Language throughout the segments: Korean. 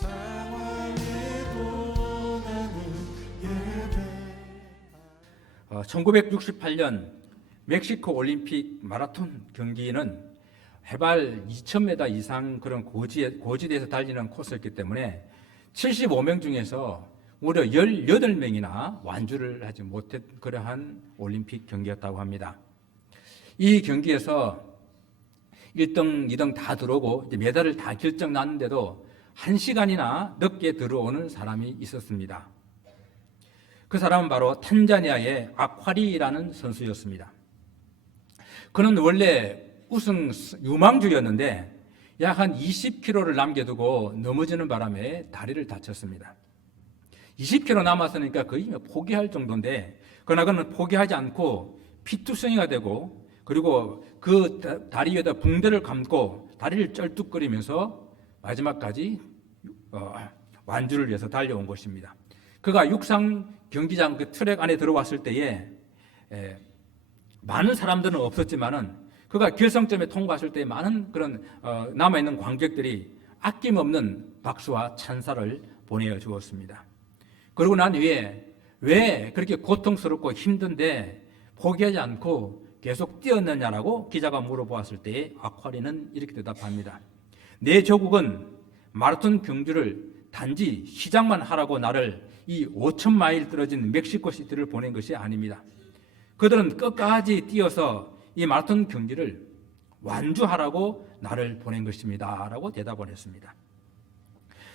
상황에도 나는 예배. 1968년 멕시코 올림픽 마라톤 경기는 해발 2,000m 이상 그런 고지대에서 달리는 코스였기 때문에 75명 중에서 무려 18명이나 완주를 하지 못한 그러한 올림픽 경기였다고 합니다. 이 경기에서 1등, 2등 다 들어오고 이제 메달을 다 결정 났는데도 1시간이나 늦게 들어오는 사람이 있었습니다. 그 사람은 바로 탄자니아의 아콰리라는 선수였습니다. 그는 원래 우승 유망주였는데 약 한 20km를 남겨두고 넘어지는 바람에 다리를 다쳤습니다. 20km 남았으니까 거의 포기할 정도인데 그러나 그는 포기하지 않고 피투성이가 되고 그리고 그 다리 위에다 붕대를 감고 다리를 쩔뚝거리면서 마지막까지 완주를 위해서 달려온 것입니다. 그가 육상 경기장 그 트랙 안에 들어왔을 때에 많은 사람들은 없었지만은 그가 결승점에 통과했을 때 많은 그런 남아있는 관객들이 아낌없는 박수와 찬사를 보내주었습니다. 그러고 난 후에 왜 그렇게 고통스럽고 힘든데 포기하지 않고 계속 뛰었느냐라고 기자가 물어보았을 때 아콰리는 이렇게 대답합니다. 내 조국은 마라톤 경주를 단지 시작만 하라고 나를 이 5,000마일 떨어진 멕시코 시티를 보낸 것이 아닙니다. 그들은 끝까지 뛰어서 이 마라톤 경기를 완주하라고 나를 보낸 것입니다. 라고 대답을 했습니다.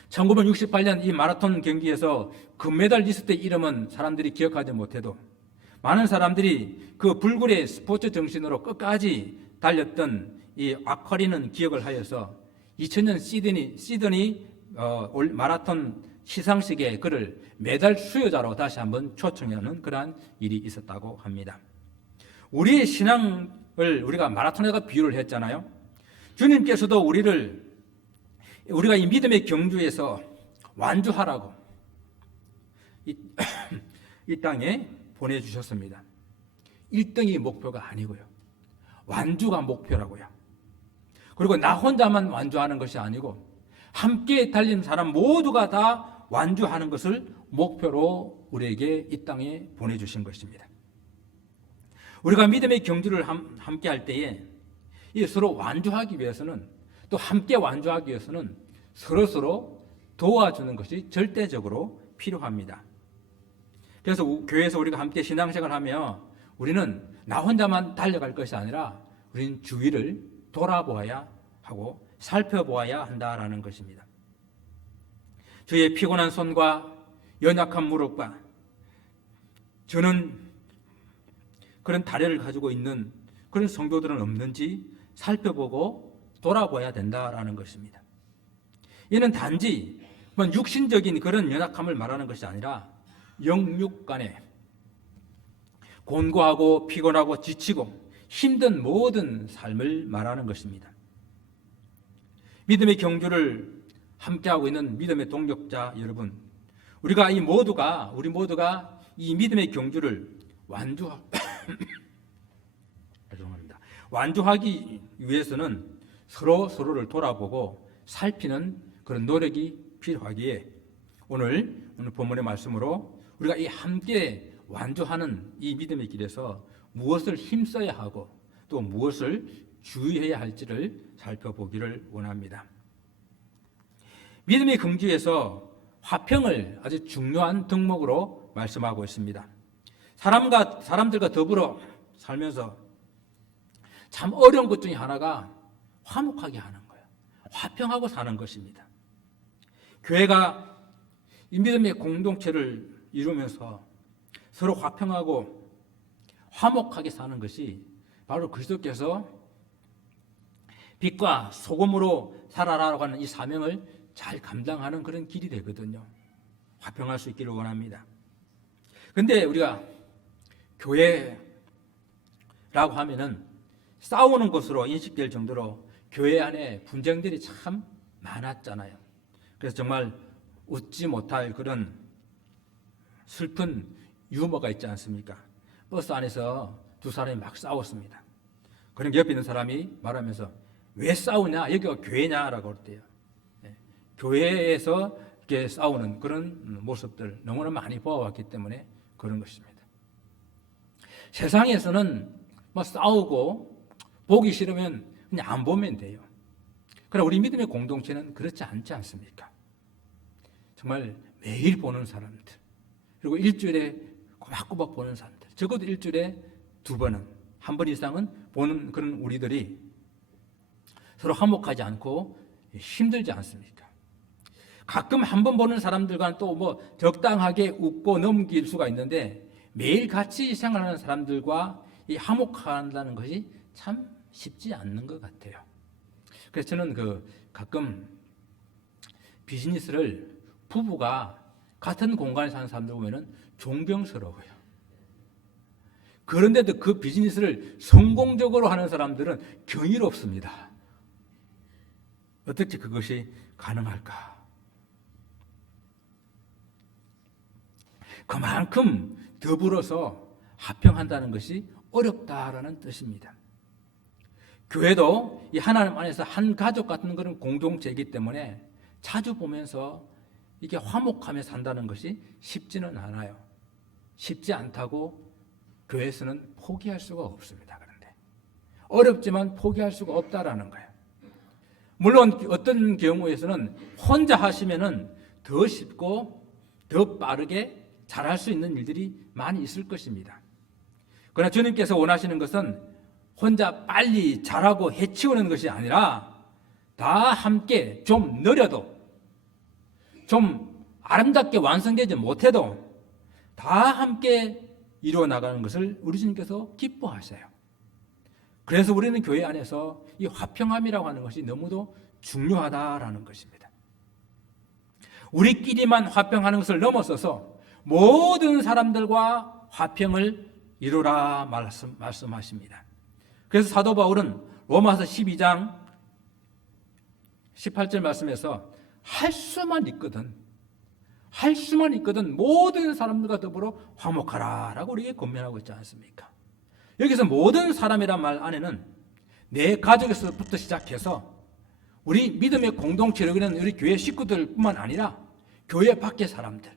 1968년 이 마라톤 경기에서 금메달리스트의 이름은 사람들이 기억하지 못해도 많은 사람들이 그 불굴의 스포츠 정신으로 끝까지 달렸던 이 아콰리는 기억을 하여서 2000년 시드니 마라톤 시상식에 그를 메달 수여자로 다시 한번 초청하는 그러한 일이 있었다고 합니다. 우리의 신앙을 우리가 마라톤에다 비유를 했잖아요. 주님께서도 우리가 이 믿음의 경주에서 완주하라고 이 땅에 보내주셨습니다. 1등이 목표가 아니고요. 완주가 목표라고요. 그리고 나 혼자만 완주하는 것이 아니고 함께 달린 사람 모두가 다 완주하는 것을 목표로 우리에게 이 땅에 보내주신 것입니다. 우리가 믿음의 경주를 함께 할 때에 서로 완주하기 위해서는 또 함께 완주하기 위해서는 서로 도와주는 것이 절대적으로 필요합니다. 그래서 교회에서 우리가 함께 신앙생활을 하며 우리는 나 혼자만 달려갈 것이 아니라 우리는 주위를 돌아보아야 하고 살펴보아야 한다라는 것입니다. 저의 피곤한 손과 연약한 무릎과 저는 그런 다리를 가지고 있는 그런 성도들은 없는지 살펴보고 돌아봐야 된다라는 것입니다. 이는 단지 육신적인 그런 연약함을 말하는 것이 아니라 영육 간에 곤고하고 피곤하고 지치고 힘든 모든 삶을 말하는 것입니다. 믿음의 경주를 함께하고 있는 믿음의 동역자 여러분, 우리 모두가 이 믿음의 경주를 완주하기 위해서는 서로를 돌아보고 살피는 그런 노력이 필요하기에 오늘 본문의 말씀으로 우리가 이 함께 완주하는 이 믿음의 길에서 무엇을 힘써야 하고 또 무엇을 주의해야 할지를 살펴보기를 원합니다. 믿음의 경주에서 화평을 아주 중요한 덕목으로 말씀하고 있습니다. 사람들과 더불어 살면서 참 어려운 것 중에 하나가 화목하게 하는 거예요. 화평하고 사는 것입니다. 교회가 이 믿음의 공동체를 이루면서 서로 화평하고 화목하게 사는 것이 바로 그리스도께서 빛과 소금으로 살아라라고 하는 이 사명을 잘 감당하는 그런 길이 되거든요. 화평할 수 있기를 원합니다. 그런데 우리가 교회라고 하면은 싸우는 것으로 인식될 정도로 교회 안에 분쟁들이 참 많았잖아요. 그래서 정말 웃지 못할 그런 슬픈 유머가 있지 않습니까? 버스 안에서 두 사람이 막 싸웠습니다. 그러니까 옆에 있는 사람이 말하면서 왜 싸우냐? 여기가 교회냐라고 그랬대요. 교회에서 이렇게 싸우는 그런 모습들 너무나 많이 보아왔기 때문에 그런 것입니다. 세상에서는 뭐 싸우고 보기 싫으면 그냥 안 보면 돼요. 그러나 우리 믿음의 공동체는 그렇지 않지 않습니까? 정말 매일 보는 사람들, 그리고 일주일에 꼬박꼬박 보는 사람들, 적어도 일주일에 2번은, 한 번 이상은 보는 그런 우리들이 서로 화목하지 않고 힘들지 않습니까? 가끔 한 번 보는 사람들과는 또 뭐 적당하게 웃고 넘길 수가 있는데 매일 같이 생활하는 사람들과 이 화목한다는 것이 참 쉽지 않는 것 같아요. 그래서 저는 가끔 비즈니스를 부부가 같은 공간에서 하는 사람들 보면은 존경스러워요. 그런데도 그 비즈니스를 성공적으로 하는 사람들은 경이롭습니다. 어떻게 그것이 가능할까? 그만큼 더불어서 합평한다는 것이 어렵다라는 뜻입니다. 교회도 이 하나님 안에서 한 가족 같은 그런 공동체이기 때문에 자주 보면서 이게 화목하며 산다는 것이 쉽지는 않아요. 쉽지 않다고 교회에서는 포기할 수가 없습니다. 그런데 어렵지만 포기할 수가 없다라는 거예요. 물론 어떤 경우에서는 혼자 하시면은 더 쉽고 더 빠르게 잘할 수 있는 일들이 많이 있을 것입니다. 그러나 주님께서 원하시는 것은 혼자 빨리 잘하고 해치우는 것이 아니라 다 함께 좀 느려도 좀 아름답게 완성되지 못해도 다 함께 이루어 나가는 것을 우리 주님께서 기뻐하세요. 그래서 우리는 교회 안에서 이 화평함이라고 하는 것이 너무도 중요하다라는 것입니다. 우리끼리만 화평하는 것을 넘어서서 모든 사람들과 화평을 이루라 말씀하십니다. 그래서 사도 바울은 로마서 12장 18절 말씀에서 할 수만 있거든 모든 사람들과 더불어 화목하라라고 우리에게 권면하고 있지 않습니까? 여기서 모든 사람이란 말 안에는 내 가족에서부터 시작해서 우리 믿음의 공동체로 있는 우리 교회 식구들뿐만 아니라 교회 밖의 사람들,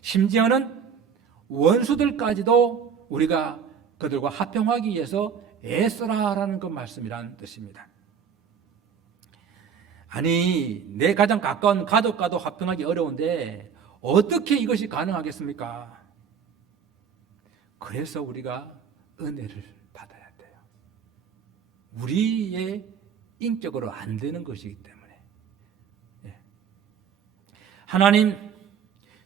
심지어는 원수들까지도 우리가 그들과 화평하기 위해서 애써라라는 그 말씀이라는 뜻입니다. 아니, 내 가장 가까운 가족과도 화평하기 어려운데 어떻게 이것이 가능하겠습니까? 그래서 우리가 은혜를 받아야 돼요. 우리의 인격으로 안 되는 것이기 때문에. 하나님,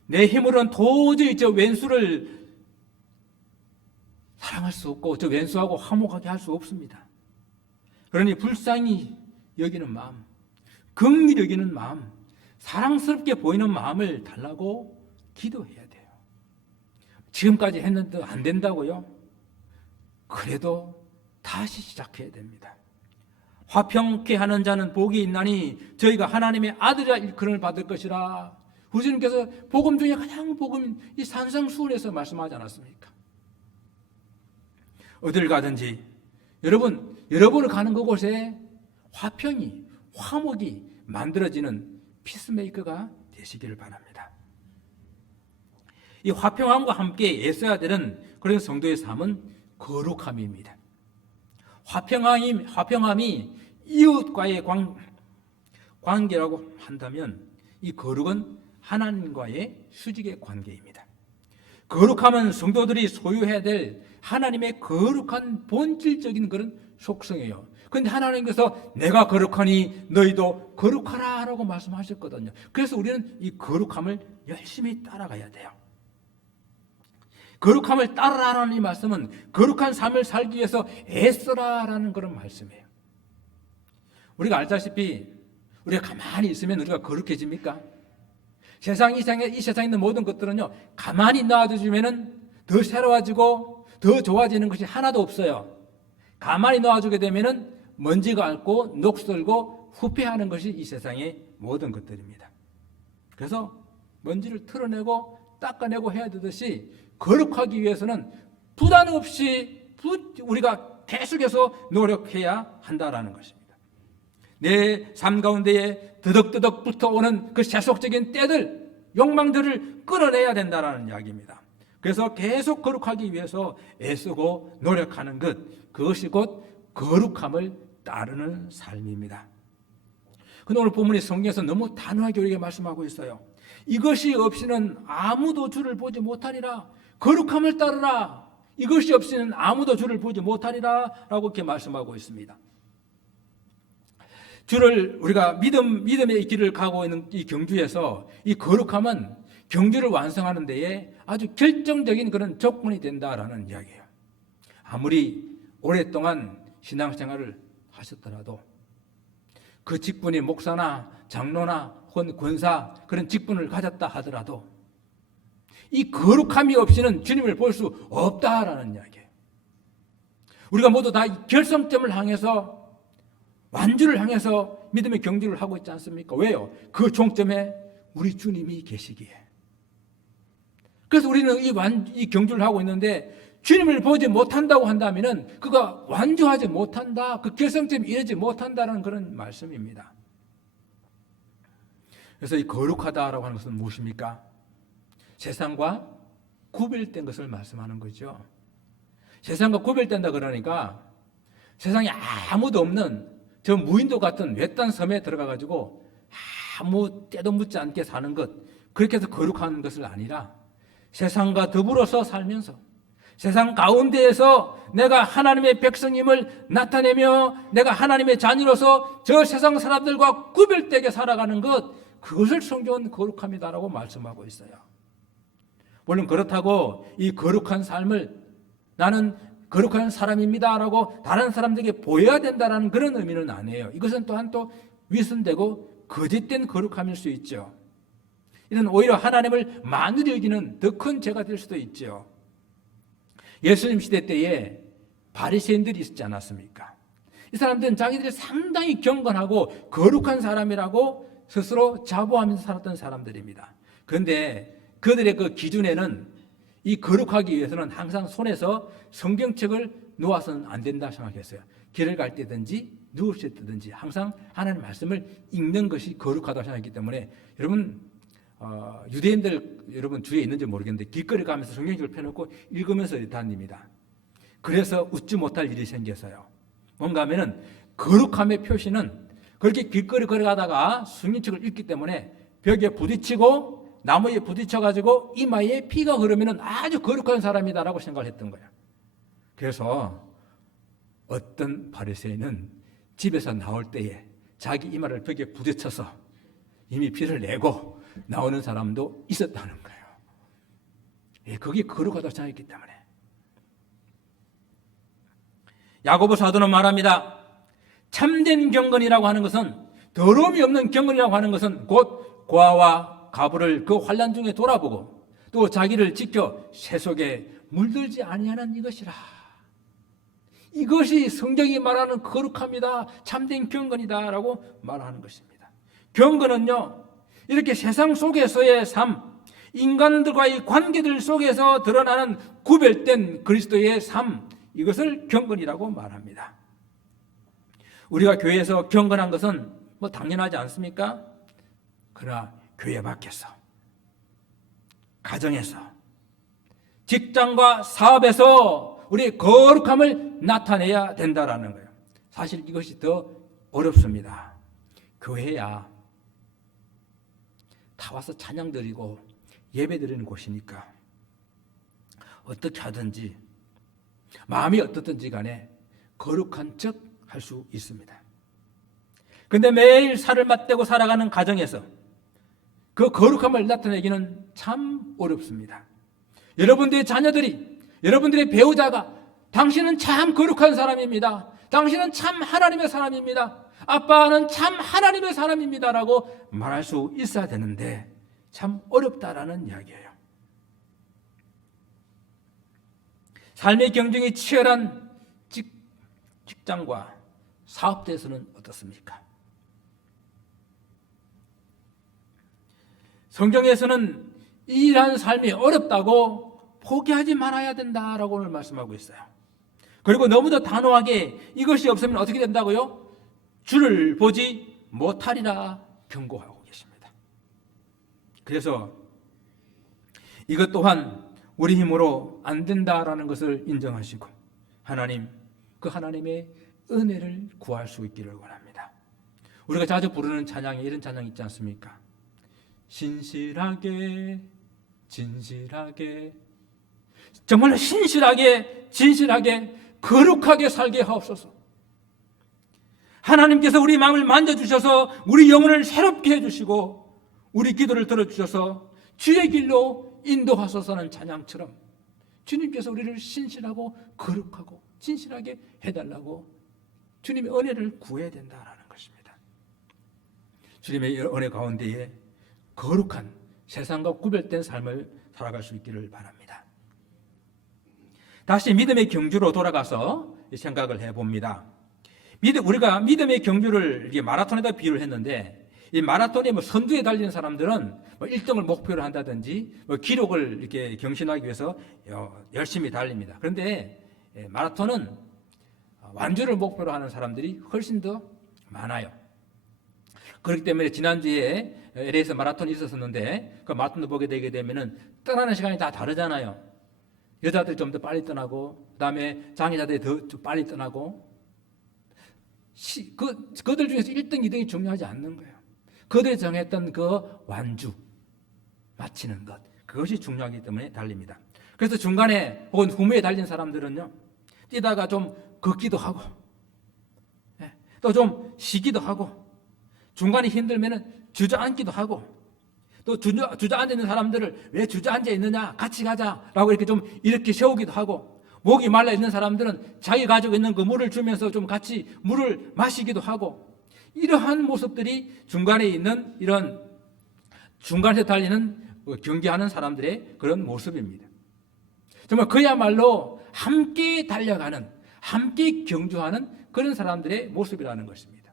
내 힘으로는 도저히 저 왼수를 사랑할 수 없고 저 왼수하고 화목하게 할 수 없습니다. 그러니 불쌍히 여기는 마음, 긍휼히 여기는 마음, 사랑스럽게 보이는 마음을 달라고 기도해야 돼요. 지금까지 했는데 안 된다고요? 그래도 다시 시작해야 됩니다. 화평케 하는 자는 복이 있나니 저희가 하나님의 아들이라 일컬음을 받을 것이라. 우리 주님께서 복음 중에 가장 복음인 이 산상수훈에서 말씀하지 않았습니까? 어딜 가든지 여러분을 가는 그곳에 화평이, 화목이 만들어지는 피스메이커가 되시기를 바랍니다. 이 화평함과 함께 애써야 되는 그런 성도의 삶은 거룩함입니다. 화평함이 이웃과의 관계라고 한다면 이 거룩은 하나님과의 수직의 관계입니다. 거룩함은 성도들이 소유해야 될 하나님의 거룩한 본질적인 그런 속성이에요. 그런데 하나님께서 내가 거룩하니 너희도 거룩하라 라고 말씀하셨거든요. 그래서 우리는 이 거룩함을 열심히 따라가야 돼요. 거룩함을 따르라는 이 말씀은 거룩한 삶을 살기 위해서 애써라라는 그런 말씀이에요. 우리가 알다시피 우리가 가만히 있으면 우리가 거룩해집니까? 이 세상에 있는 모든 것들은요, 가만히 놔두시면은 더 새로워지고 더 좋아지는 것이 하나도 없어요. 가만히 놔두게 되면은 먼지가 앓고 녹슬고 후패하는 것이 이 세상의 모든 것들입니다. 그래서 먼지를 털어내고 닦아내고 해야 되듯이 거룩하기 위해서는 부담 없이 우리가 계속해서 노력해야 한다라는 것입니다. 내 삶 가운데에 드덕드덕 붙어오는 그 세속적인 때들, 욕망들을 끌어내야 된다는 이야기입니다. 그래서 계속 거룩하기 위해서 애쓰고 노력하는 것, 그것이 곧 거룩함을 따르는 삶입니다. 근데 오늘 본문이 성경에서 너무 단호하게 우리에게 말씀하고 있어요. 이것이 없이는 아무도 주를 보지 못하리라. 거룩함을 따르라. 이것이 없이는 아무도 주를 보지 못하리라 라고 이렇게 말씀하고 있습니다. 주를 우리가 믿음의 길을 가고 있는 이 경주에서 이 거룩함은 경주를 완성하는 데에 아주 결정적인 그런 조건이 된다라는 이야기예요. 아무리 오랫동안 신앙생활을 하셨더라도 그 직분이 목사나 장로나 혹은 권사 그런 직분을 가졌다 하더라도 이 거룩함이 없이는 주님을 볼 수 없다라는 이야기예요. 우리가 모두 다 결성점을 향해서 완주를 향해서 믿음의 경주를 하고 있지 않습니까? 왜요? 그 종점에 우리 주님이 계시기에. 그래서 우리는 이 경주를 하고 있는데 주님을 보지 못한다고 한다면은 그가 완주하지 못한다, 그 결성점에 이르지 못한다는 그런 말씀입니다. 그래서 이 거룩하다라고 하는 것은 무엇입니까? 세상과 구별된 것을 말씀하는 거죠. 세상과 구별된다 그러니까 세상에 아무도 없는 저 무인도 같은 외딴 섬에 들어가가지고 아무 때도 묻지 않게 사는 것, 그렇게 해서 거룩한 것을 아니라 세상과 더불어서 살면서 세상 가운데에서 내가 하나님의 백성임을 나타내며 내가 하나님의 자녀로서 저 세상 사람들과 구별되게 살아가는 것, 그것을 성경은 거룩함이다라고 말씀하고 있어요. 물론 그렇다고 이 거룩한 삶을 나는 거룩한 사람입니다라고 다른 사람들에게 보여야 된다는 그런 의미는 아니에요. 이것은 또한 또 위선되고 거짓된 거룩함일 수 있죠. 이는 오히려 하나님을 만으로 여기는 더 큰 죄가 될 수도 있죠. 예수님 시대 때에 바리새인들이 있지 않았습니까? 이 사람들은 자기들이 상당히 경건하고 거룩한 사람이라고 스스로 자부하면서 살았던 사람들입니다. 그런데 그들의 그 기준에는 이 거룩하기 위해서는 항상 손에서 성경책을 놓아서는 안 된다 생각했어요. 길을 갈 때든지 누웠을 때든지 항상 하나님의 말씀을 읽는 것이 거룩하다고 생각했기 때문에 여러분 유대인들 여러분 주위에 있는지 모르겠는데 길거리 가면서 성경책을 펴놓고 읽으면서 다닙니다. 그래서 웃지 못할 일이 생겨서요. 뭔가 하면은 거룩함의 표시는 그렇게 길거리 걸어가다가 성경책을 읽기 때문에 벽에 부딪히고 나무에 부딪혀가지고 이마에 피가 흐르면 아주 거룩한 사람이다라고 생각을 했던 거예요. 그래서 어떤 바리새인은 집에서 나올 때에 자기 이마를 벽에 부딪혀서 이미 피를 내고 나오는 사람도 있었다는 거예요. 예, 그게 거룩하다고 생각했기 때문에. 야고보 사도는 말합니다. 참된 경건이라고 하는 것은, 더러움이 없는 경건이라고 하는 것은 곧 고아와 가부를 그 환난 중에 돌아보고 또 자기를 지켜 세속에 물들지 아니하는 이것이라. 이것이 성경이 말하는 거룩함이다, 참된 경건이다라고 말하는 것입니다. 경건은요, 이렇게 세상 속에서의 삶, 인간들과의 관계들 속에서 드러나는 구별된 그리스도의 삶, 이것을 경건이라고 말합니다. 우리가 교회에서 경건한 것은 뭐 당연하지 않습니까? 그러나 교회 밖에서, 가정에서, 직장과 사업에서 우리의 거룩함을 나타내야 된다라는 거예요. 사실 이것이 더 어렵습니다. 교회야 다 와서 찬양 드리고 예배 드리는 곳이니까 어떻게 하든지 마음이 어떻든지 간에 거룩한 척 할 수 있습니다. 그런데 매일 살을 맞대고 살아가는 가정에서 그 거룩함을 나타내기는 참 어렵습니다. 여러분들의 자녀들이, 여러분들의 배우자가 당신은 참 거룩한 사람입니다, 당신은 참 하나님의 사람입니다, 아빠는 참 하나님의 사람입니다라고 말할 수 있어야 되는데 참 어렵다라는 이야기예요. 삶의 경쟁이 치열한 직장과 사업대에서는 어떻습니까? 성경에서는 이러한 삶이 어렵다고 포기하지 말아야 된다라고 오늘 말씀하고 있어요. 그리고 너무도 단호하게 이것이 없으면 어떻게 된다고요? 주를 보지 못하리라 경고하고 계십니다. 그래서 이것 또한 우리 힘으로 안 된다라는 것을 인정하시고 하나님, 그 하나님의 은혜를 구할 수 있기를 원합니다. 우리가 자주 부르는 찬양에 이런 찬양 있지 않습니까? 신실하게 진실하게 정말로 신실하게 진실하게 거룩하게 살게 하옵소서. 하나님께서 우리 마음을 만져주셔서 우리 영혼을 새롭게 해주시고 우리 기도를 들어주셔서 주의 길로 인도하소서는 찬양처럼 주님께서 우리를 신실하고 거룩하고 진실하게 해달라고 주님의 은혜를 구해야 된다는 것입니다. 주님의 은혜 가운데에 거룩한 세상과 구별된 삶을 살아갈 수 있기를 바랍니다. 다시 믿음의 경주로 돌아가서 생각을 해봅니다. 우리가 믿음의 경주를 마라톤에다 비유를 했는데 이 마라톤에 선두에 달리는 사람들은 1등을 목표로 한다든지 기록을 이렇게 경신하기 위해서 열심히 달립니다. 그런데 마라톤은 완주를 목표로 하는 사람들이 훨씬 더 많아요. 그렇기 때문에 지난주에 LA에서 마라톤이 있었는데 그 마라톤을 보게 되게 되면은 떠나는 시간이 다 다르잖아요. 여자들이 좀 더 빨리 떠나고 그다음에 장애자들이 더 빨리 떠나고 그들 중에서 1등, 2등이 중요하지 않는 거예요. 그들이 정했던 그 완주 마치는 것 그것이 중요하기 때문에 달립니다. 그래서 중간에 혹은 후미에 달린 사람들은요 뛰다가 좀 걷기도 하고 또 좀 쉬기도 하고 중간에 힘들면은 주저앉기도 하고 또 주저앉아 있는 사람들을 왜 주저앉아 있느냐 같이 가자라고 이렇게 좀 이렇게 세우기도 하고 목이 말라 있는 사람들은 자기 가지고 있는 그 물을 주면서 좀 같이 물을 마시기도 하고 이러한 모습들이 중간에 있는 이런 중간에서 달리는 경기하는 사람들의 그런 모습입니다. 정말 그야말로 함께 달려가는 함께 경주하는 그런 사람들의 모습이라는 것입니다.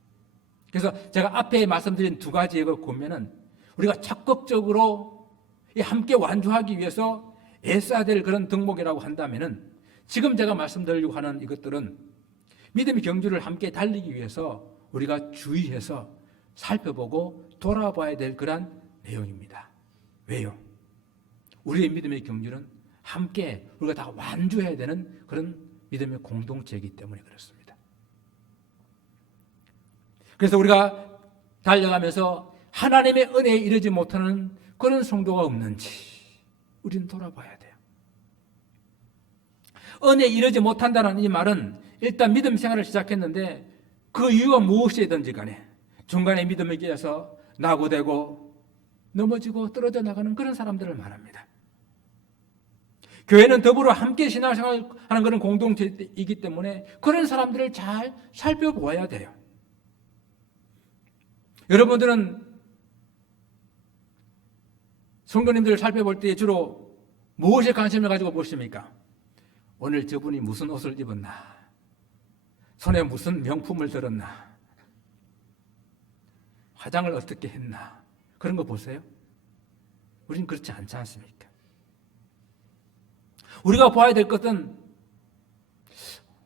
그래서 제가 앞에 말씀드린 두 가지의 그 보면은 우리가 적극적으로 함께 완주하기 위해서 애써야 될 그런 덕목이라고 한다면은 지금 제가 말씀드리려고 하는 이것들은 믿음의 경주를 함께 달리기 위해서 우리가 주의해서 살펴보고 돌아봐야 될 그런 내용입니다. 왜요? 우리의 믿음의 경주는 함께 우리가 다 완주해야 되는 그런 믿음의 공동체이기 때문에 그렇습니다. 그래서 우리가 달려가면서 하나님의 은혜에 이르지 못하는 그런 성도가 없는지 우리는 돌아봐야 돼요. 은혜에 이르지 못한다는 이 말은 일단 믿음 생활을 시작했는데 그 이유가 무엇이든지 간에 중간에 믿음에 끼어서 낙오되고 넘어지고 떨어져 나가는 그런 사람들을 말합니다. 교회는 더불어 함께 신앙생활하는 그런 공동체이기 때문에 그런 사람들을 잘 살펴보아야 돼요. 여러분들은 성도님들을 살펴볼 때 주로 무엇에 관심을 가지고 보십니까? 오늘 저분이 무슨 옷을 입었나? 손에 무슨 명품을 들었나? 화장을 어떻게 했나? 그런 거 보세요. 우리는 그렇지 않지 않습니까? 우리가 봐야 될 것은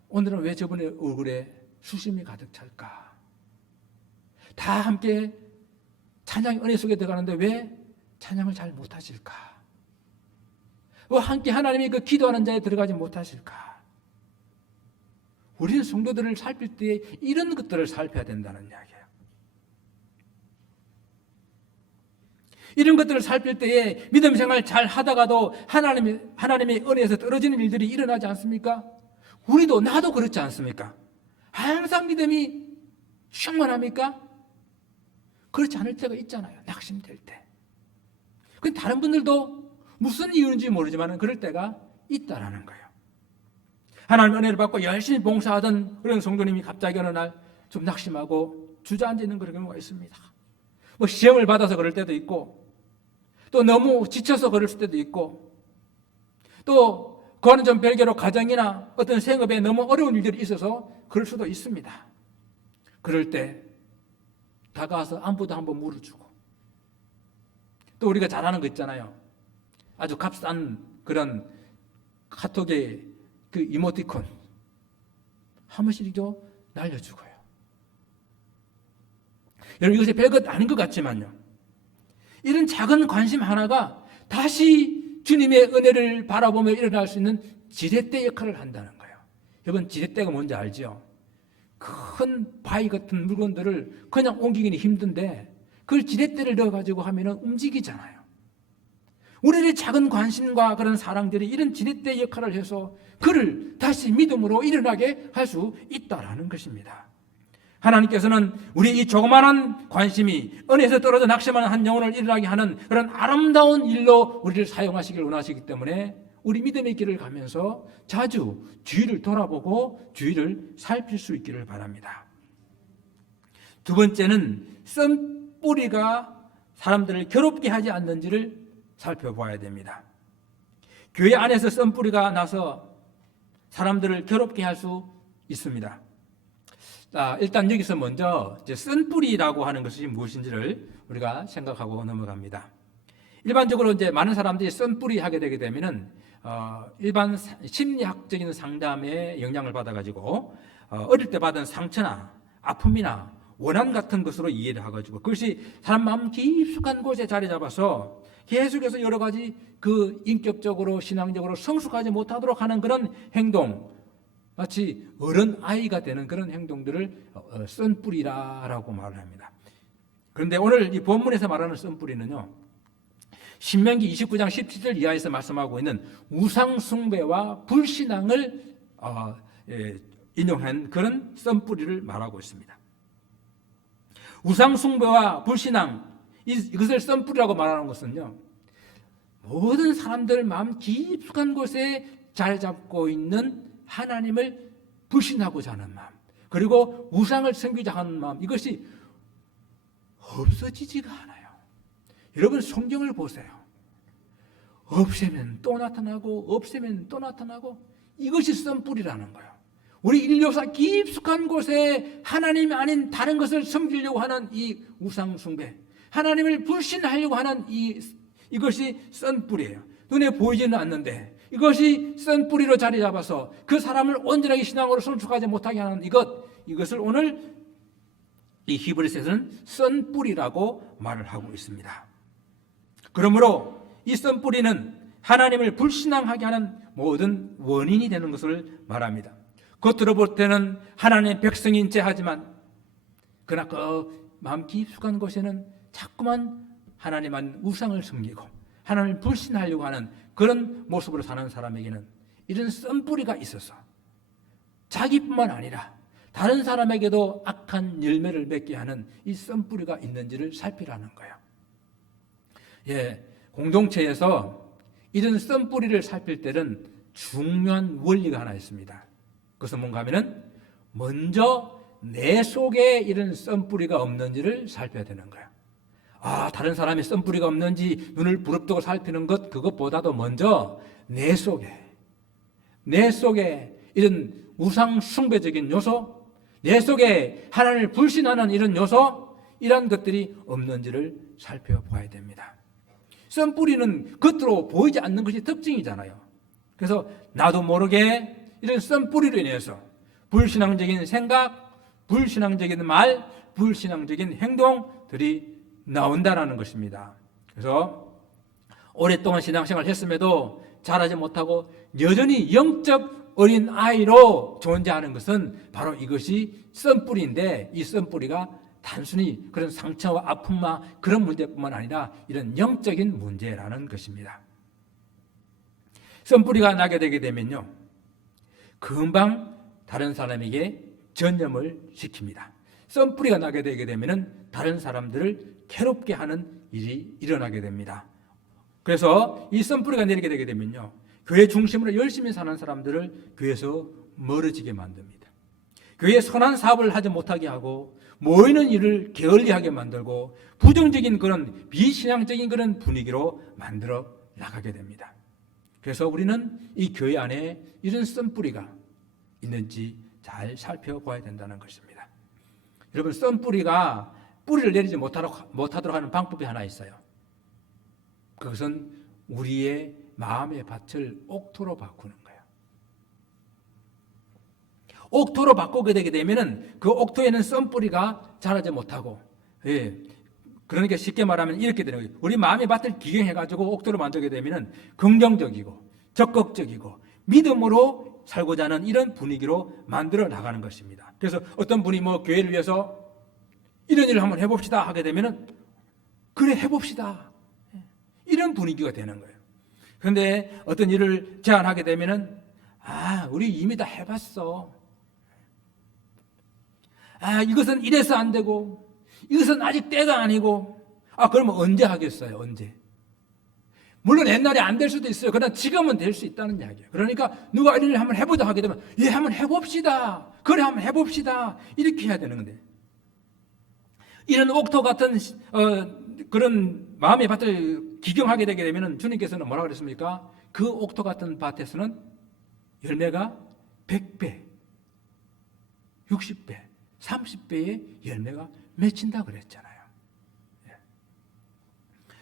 오늘은 왜 저분의 얼굴에 수심이 가득 찰까? 다 함께 찬양의 은혜 속에 들어가는데 왜 찬양을 잘 못하실까? 왜 함께 하나님의 그 기도하는 자에 들어가지 못하실까? 우리는 성도들을 살필 때 이런 것들을 살펴야 된다는 이야기예요. 이런 것들을 살필 때에 믿음 생활 잘 하다가도 하나님의 은혜에서 떨어지는 일들이 일어나지 않습니까? 우리도 나도 그렇지 않습니까? 항상 믿음이 충만합니까? 그렇지 않을 때가 있잖아요. 낙심될 때. 근데 다른 분들도 무슨 이유인지 모르지만 그럴 때가 있다라는 거예요. 하나님의 은혜를 받고 열심히 봉사하던 그런 성도님이 갑자기 어느 날 좀 낙심하고 주저앉아 있는 그런 경우가 있습니다. 시험을 받아서 그럴 때도 있고 또 너무 지쳐서 그럴 때도 있고 또 그와는 좀 별개로 가정이나 어떤 생업에 너무 어려운 일들이 있어서 그럴 수도 있습니다. 그럴 때 다가와서 안부도 한번 물어주고 또 우리가 잘 아는 거 있잖아요. 아주 값싼 그런 카톡의 그 이모티콘 한 번씩 날려주고요. 여러분 이것이 별것 아닌 것 같지만요. 이런 작은 관심 하나가 다시 주님의 은혜를 바라보며 일어날 수 있는 지렛대 역할을 한다는 거예요. 여러분 지렛대가 뭔지 알죠? 큰 바위 같은 물건들을 그냥 옮기기는 힘든데 그걸 지렛대를 넣어가지고 하면 움직이잖아요. 우리의 작은 관심과 그런 사랑들이 이런 지렛대 역할을 해서 그를 다시 믿음으로 일어나게 할 수 있다라는 것입니다. 하나님께서는 우리 이 조그마한 관심이 은혜에서 떨어져 낙심하는 한 영혼을 일어나게 하는 그런 아름다운 일로 우리를 사용하시길 원하시기 때문에 우리 믿음의 길을 가면서 자주 주위를 돌아보고 주위를 살필 수 있기를 바랍니다. 두 번째는 썬뿌리가 사람들을 괴롭게 하지 않는지를 살펴봐야 됩니다. 교회 안에서 썬뿌리가 나서 사람들을 괴롭게 할 수 있습니다. 자, 일단 여기서 먼저 썬뿌리라고 하는 것이 무엇인지를 우리가 생각하고 넘어갑니다. 일반적으로 이제 많은 사람들이 썬뿌리 하게 되게 되면은 일반 심리학적인 상담에 영향을 받아가지고 어릴 때 받은 상처나 아픔이나 원한 같은 것으로 이해를 해가지고 그것이 사람 마음 깊숙한 곳에 자리 잡아서 계속해서 여러 가지 그 인격적으로 신앙적으로 성숙하지 못하도록 하는 그런 행동, 마치 어른 아이가 되는 그런 행동들을 썬뿌리라고 말을 합니다. 그런데 오늘 이 본문에서 말하는 썬뿌리는요, 신명기 29장 17절 이하에서 말씀하고 있는 우상 숭배와 불신앙을 인용한 그런 썬뿌리를 말하고 있습니다. 우상 숭배와 불신앙, 이것을 썬뿌리라고 말하는 것은요, 모든 사람들 마음 깊숙한 곳에 자리 잡고 있는 하나님을 불신하고자 하는 마음, 그리고 우상을 섬기자 하는 마음, 이것이 없어지지가 않아요. 여러분 성경을 보세요. 없애면 또 나타나고 없애면 또 나타나고, 이것이 썬뿌리라는 거예요. 우리 인류사 깊숙한 곳에 하나님이 아닌 다른 것을 섬기려고 하는 이 우상 숭배, 하나님을 불신하려고 하는 이것이 썬뿌리예요. 눈에 보이지는 않는데 이것이 썬뿌리로 자리 잡아서 그 사람을 온전하게 신앙으로 성숙하지 못하게 하는 이것을 오늘 이 히브리서에서는 썬뿌리라고 말을 하고 있습니다. 그러므로 이 썬뿌리는 하나님을 불신앙하게 하는 모든 원인이 되는 것을 말합니다. 겉으로 볼 때는 하나님의 백성인 채 하지만 그러나 그 마음 깊숙한 곳에는 자꾸만 하나님만 우상을 섬기고 하나님을 불신하려고 하는 그런 모습으로 사는 사람에게는 이런 썬뿌리가 있어서 자기뿐만 아니라 다른 사람에게도 악한 열매를 맺게 하는 이 썬뿌리가 있는지를 살피라는 거예요. 공동체에서 이런 썬뿌리를 살필 때는 중요한 원리가 하나 있습니다. 그것은 뭔가 하면은 먼저 내 속에 이런 썬뿌리가 없는지를 살펴야 되는 거예요. 다른 사람이 썬뿌리가 없는지 눈을 부릅뜨고 살피는 것, 그것보다도 먼저 내 속에 이런 우상 숭배적인 요소, 내 속에 하나님을 불신하는 이런 요소, 이런 것들이 없는지를 살펴봐야 됩니다. 썬뿌리는 겉으로 보이지 않는 것이 특징이잖아요. 그래서 나도 모르게 이런 썬뿌리로 인해서 불신앙적인 생각, 불신앙적인 말, 불신앙적인 행동들이 나온다라는 것입니다. 그래서 오랫동안 신앙생활을 했음에도 자라지 못하고 여전히 영적 어린 아이로 존재하는 것은 바로 이것이 썬뿌리인데, 이 썬뿌리가 단순히 그런 상처와 아픔과 그런 문제뿐만 아니라 이런 영적인 문제라는 것입니다. 썬뿌리가 나게 되게 되면요, 금방 다른 사람에게 전염을 시킵니다. 썬뿌리가 나게 되게 되면은 다른 사람들을 괴롭게 하는 일이 일어나게 됩니다. 그래서 이 썬뿌리가 내리게 되게 되면요, 교회 중심으로 열심히 사는 사람들을 교회에서 멀어지게 만듭니다. 교회에 선한 사업을 하지 못하게 하고 모이는 일을 게을리하게 만들고 부정적인 그런 비신앙적인 그런 분위기로 만들어 나가게 됩니다. 그래서 우리는 이 교회 안에 이런 썬뿌리가 있는지 잘 살펴봐야 된다는 것입니다. 여러분, 썬뿌리가 뿌리를 내리지 못하도록 하는 방법이 하나 있어요. 그것은 우리의 마음의 밭을 옥토로 바꾸는 거예요. 옥토로 바꾸게 되게 되면은 그 옥토에는 썬뿌리가 자라지 못하고 예. 그러니까 쉽게 말하면 이렇게 되는 거예요. 우리 마음의 밭을 기경해가지고 옥토를 만들게 되면은 긍정적이고 적극적이고 믿음으로 살고자 하는 이런 분위기로 만들어 나가는 것입니다. 그래서 어떤 분이 뭐 교회를 위해서 이런 일을 한번 해봅시다 하게 되면은 그래 해봅시다. 이런 분위기가 되는 거예요. 그런데 어떤 일을 제안하게 되면은 우리 이미 다 해봤어. 이것은 이래서 안 되고 이것은 아직 때가 아니고 그러면 언제 하겠어요? 언제? 물론 옛날에 안 될 수도 있어요. 그러나 지금은 될 수 있다는 이야기예요. 그러니까 누가 이런 일 한번 해보자 하게 되면 한번 해봅시다. 그래 한번 해봅시다. 이렇게 해야 되는 건데 이런 옥토 같은 그런 마음의 밭을 기경하게 되게 되면 주님께서는 뭐라 그랬습니까? 그 옥토 같은 밭에서는 열매가 100배, 60배, 30배의 열매가 맺힌다 그랬잖아요.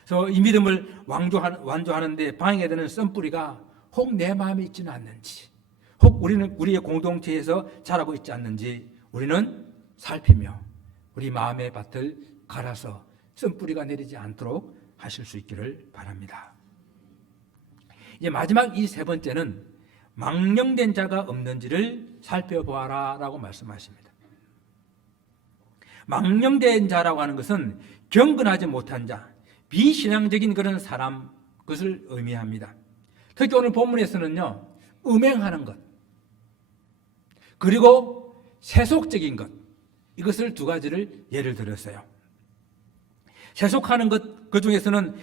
그래서 이 믿음을 완주하는데 방해되는 썬뿌리가 혹 내 마음에 있지는 않는지, 혹 우리의 공동체에서 자라고 있지 않는지 우리는 살피며 우리 마음의 밭을 갈아서 썬뿌리가 내리지 않도록 하실 수 있기를 바랍니다. 이제 마지막 이 세 번째는 망령된 자가 없는지를 살펴보아라 라고 말씀하십니다. 망령된 자라고 하는 것은 경건하지 못한 자, 비신앙적인 그런 사람, 그것을 의미합니다. 특히 오늘 본문에서는요, 음행하는 것, 그리고 세속적인 것, 이것을 두 가지를 예를 들었어요. 세속하는 것, 그 중에서는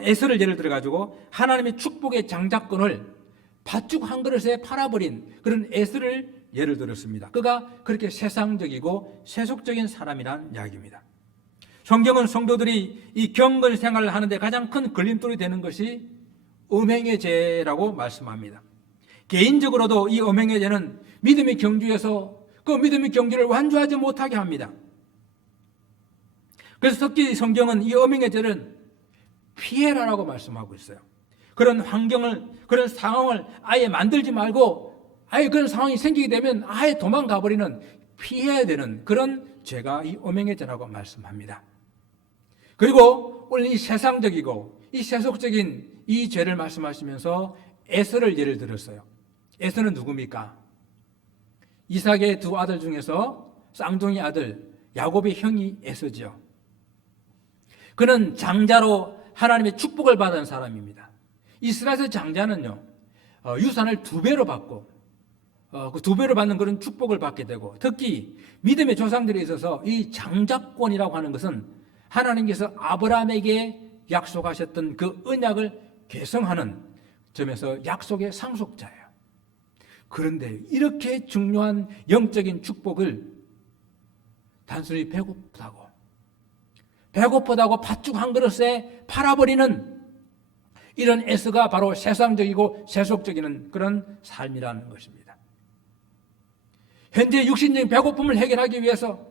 에서를 예를 들어가지고 하나님의 축복의 장자권을 팥죽 한 그릇에 팔아버린 그런 에서를 예를 들었습니다. 그가 그렇게 세상적이고 세속적인 사람이란 이야기입니다. 성경은 성도들이 이 경건 생활을 하는데 가장 큰 걸림돌이 되는 것이 음행의 죄라고 말씀합니다. 개인적으로도 이 음행의 죄는 믿음의 경주에서 그 믿음의 경주를 완주하지 못하게 합니다. 그래서 특히 성경은 이 음행의 죄를 피해라라고 말씀하고 있어요. 그런 환경을, 그런 상황을 아예 만들지 말고 아예 그런 상황이 생기게 되면 아예 도망가 버리는, 피해야 되는 그런 죄가 이 음행의 죄라고 말씀합니다. 그리고 오늘 이 세상적이고 이 세속적인 이 죄를 말씀하시면서 에서를 예를 들었어요. 에서는 누굽니까? 이삭의 두 아들 중에서 쌍둥이 아들 야곱의 형이 에서죠. 그는 장자로 하나님의 축복을 받은 사람입니다. 이스라엘 장자는요, 유산을 2배로 받고 그 2배로 받는 그런 축복을 받게 되고, 특히 믿음의 조상들에 있어서 이 장자권이라고 하는 것은 하나님께서 아브라함에게 약속하셨던 그 언약을 계승하는 점에서 약속의 상속자예요. 그런데 이렇게 중요한 영적인 축복을 단순히 배고프다고 팥죽 한 그릇에 팔아버리는 이런 에서가 바로 세상적이고 세속적인 그런 삶이라는 것입니다. 현재 육신적인 배고픔을 해결하기 위해서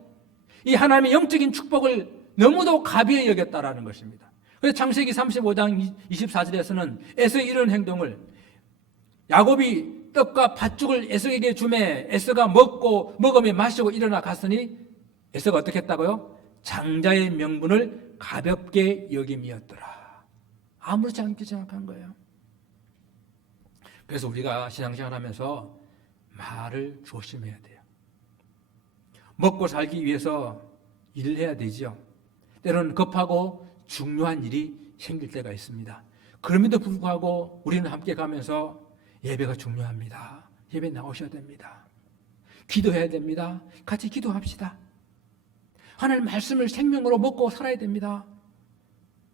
이 하나님의 영적인 축복을 너무도 가벼이 여겼다라는 것입니다. 그래서 창세기 35장 24절에서는 에서의 이런 행동을, 야곱이 떡과 팥죽을 에서에게 주매 에서가 먹으며 마시고 일어나 갔으니 에서가 어떻게 했다고요? 장자의 명분을 가볍게 여김이었더라. 아무렇지 않게 생각한 거예요. 그래서 우리가 신앙생활 하면서 말을 조심해야 돼요. 먹고 살기 위해서 일을 해야 되죠. 때로는 급하고 중요한 일이 생길 때가 있습니다. 그럼에도 불구하고 우리는 함께 가면서 예배가 중요합니다. 예배 나오셔야 됩니다. 기도해야 됩니다. 같이 기도합시다. 하나님 말씀을 생명으로 먹고 살아야 됩니다.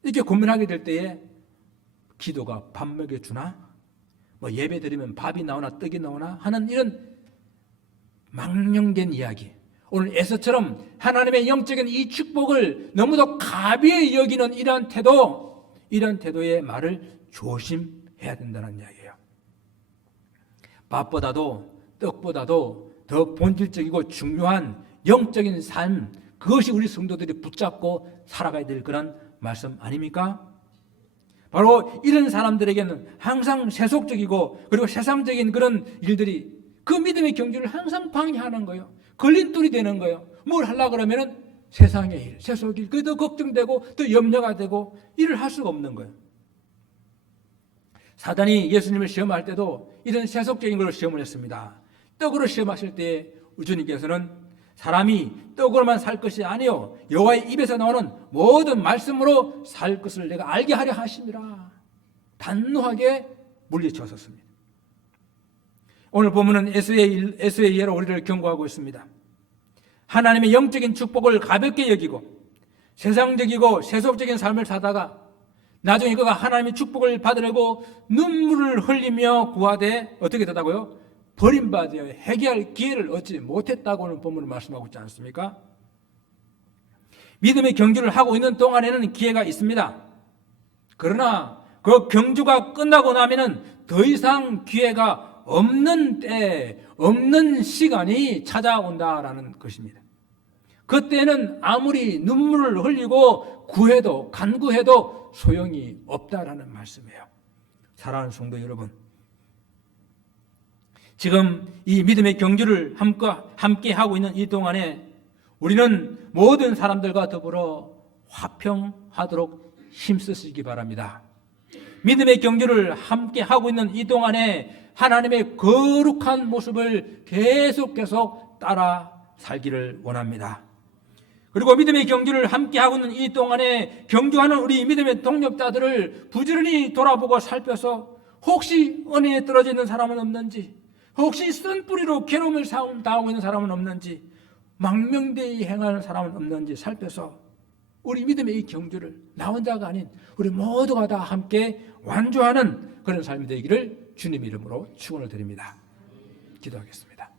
이렇게 고민하게 될 때에 기도가 밥 먹여주나? 뭐 예배 드리면 밥이 나오나 떡이 나오나? 하는 이런 망령된 이야기. 오늘 에서처럼 하나님의 영적인 이 축복을 너무도 가벼이 여기는 이러한 태도의 말을 조심해야 된다는 이야기예요. 밥보다도 떡보다도 더 본질적이고 중요한 영적인 삶, 그것이 우리 성도들이 붙잡고 살아가야 될 그런 말씀 아닙니까? 바로 이런 사람들에게는 항상 세속적이고 그리고 세상적인 그런 일들이 그 믿음의 경주를 항상 방해하는 거예요. 걸림돌이 되는 거예요. 뭘 하려고 그러면은 세상의 일, 세속 일, 그게 더 걱정되고 더 염려가 되고 일을 할 수가 없는 거예요. 사단이 예수님을 시험할 때도 이런 세속적인 걸로 시험을 했습니다. 떡으로 시험하실 때 주님께서는 사람이 떡으로만 살 것이 아니요 여호와의 입에서 나오는 모든 말씀으로 살 것을 내가 알게 하려 하심이라 단호하게 물리쳤었습니다. 오늘 본문은 에스의 예로 우리를 경고하고 있습니다. 하나님의 영적인 축복을 가볍게 여기고 세상적이고 세속적인 삶을 사다가 나중에 그가 하나님의 축복을 받으려고 눈물을 흘리며 구하되 어떻게 되다고요? 버림받아 회개할 기회를 얻지 못했다고는 본문을 말씀하고 있지 않습니까? 믿음의 경주를 하고 있는 동안에는 기회가 있습니다. 그러나 그 경주가 끝나고 나면은 더 이상 기회가 없는 때, 없는 시간이 찾아온다라는 것입니다. 그때는 아무리 눈물을 흘리고 구해도 간구해도 소용이 없다라는 말씀이에요. 사랑하는 성도 여러분, 지금 이 믿음의 경주를 함께 하고 있는 이 동안에 우리는 모든 사람들과 더불어 화평하도록 힘쓰시기 바랍니다. 믿음의 경주를 함께 하고 있는 이 동안에 하나님의 거룩한 모습을 계속 따라 살기를 원합니다. 그리고 믿음의 경주를 함께 하고 있는 이 동안에 경주하는 우리 믿음의 동력자들을 부지런히 돌아보고 살펴서 혹시 은혜에 떨어져 있는 사람은 없는지, 혹시 쓴 뿌리로 괴로움을 당하고 있는 사람은 없는지, 망명되이 행하는 사람은 없는지 살펴서 우리 믿음의 이 경주를 나 혼자가 아닌 우리 모두가 다 함께 완주하는 그런 삶이 되기를 주님 이름으로 축원을 드립니다. 기도하겠습니다.